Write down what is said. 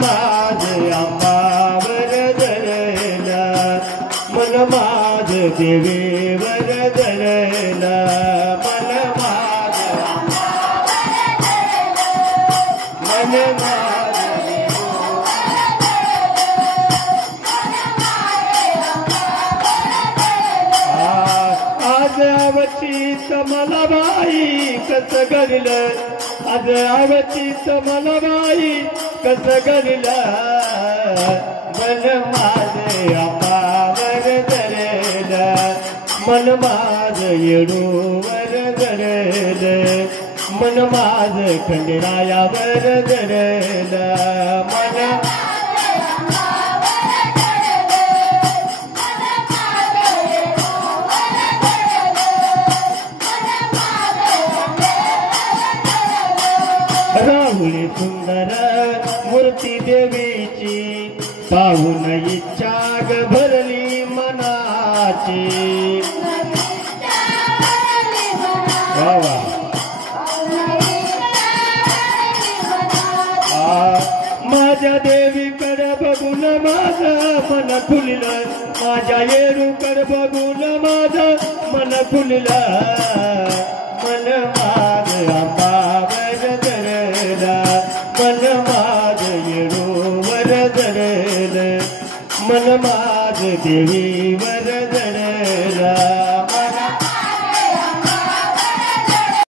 माझ अंबावर धरला मन माझ देवीवर धरला मन माझ मन माझ आज आवचीत मला बाई कस घडलं आज आवचीत मला बाई कस घडलं मन माझ अंबावर धरलं मन माझ येडूवर धरलं मन माझ खंडरायावर धरलं मन राहुली सुंदर मूर्ती देवीची पाहून इच्छा भरली मनाची माझ्या देवीकडे बघून माझं मन फुललं माझ्या येरूकडे बघून माझं मन फुललं मन माझ अंबावर धरला मन माझ येरूवर धरलं मन माझ देवीवर